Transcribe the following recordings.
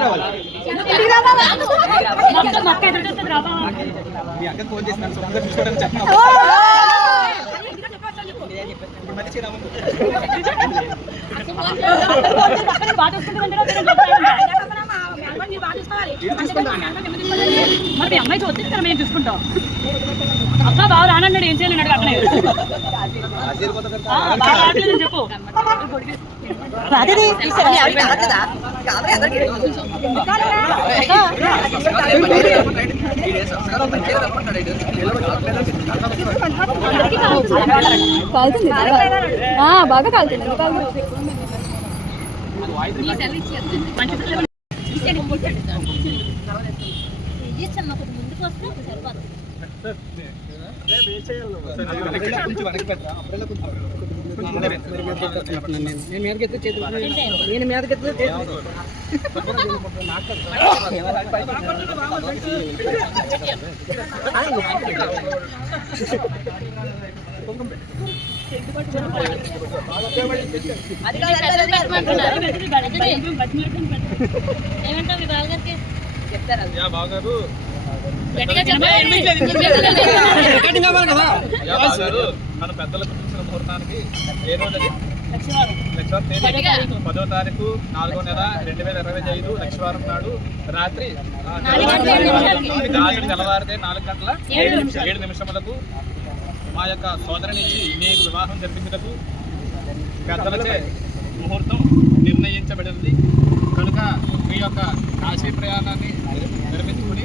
మా అక్క ఫోన్ చూసుకోవడానికి చెప్పను ఇప్పుడు. మరి అమ్మాయి చూస్తే ఇక్కడ మేము చూసుకుంటాం అక్క బాగా రానన్నాడు ఏం చేయాలి అన్నాడు అక్కడే బాగా రావట్లేదని చెప్పు కాలుతుంది ఆ, బాగా కాలుతుంది. మంచి పిల్లలు. కొంచెం నేను మీదకెత్తే చేతులు నేను మీదకెత్తే చేతులు ఏమంటావు బావగారికి యా బావగారు. మన పెద్దలకు పిలిచిన ముహూర్తానికి ఏ రోజు లక్షవారం పదో తారీఖు నాలుగో నెల రెండు వేల ఇరవై ఐదు లక్షవారం నాడు రాత్రి ఆ, నాలుగు గంటల ఏడు రాత్రి తెల్లవారితే నాలుగు గంటల ఏడు నిమిషములకు మా యొక్క సోదరునిచ్చి మీకు వివాహం జరిపించటకు పెద్దలచే ముహూర్తం నిర్ణయించబడింది. కనుక మీ యొక్క కాశీ ప్రయాణాన్ని నిర్మించుకుని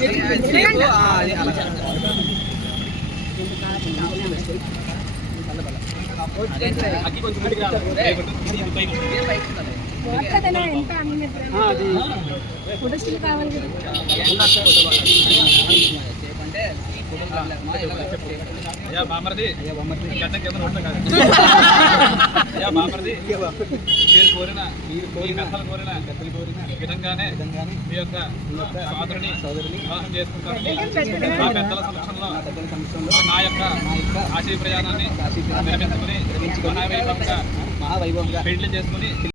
తిరిగితే మొత్తం ఉన్న మొక్క ఏ బట్టలు బాబు పెడుతున్నాడు అంతే కదా అయ్యా బామర్ది. గడ్డ కింద నోట్లో కాదు. అయ్యా బామర్ది. మీరు కోరిన మీరు కోరిన విధంగానే మీ యొక్క సోదరుని సోదరుని వివాహం చేసుకుంటారని మా పెద్దల సమక్షంలో నా యొక్క ఆశయ ప్రయాణాన్ని నిర్మించుకుని మహావైభవంగా పెళ్ళి చేసుకుని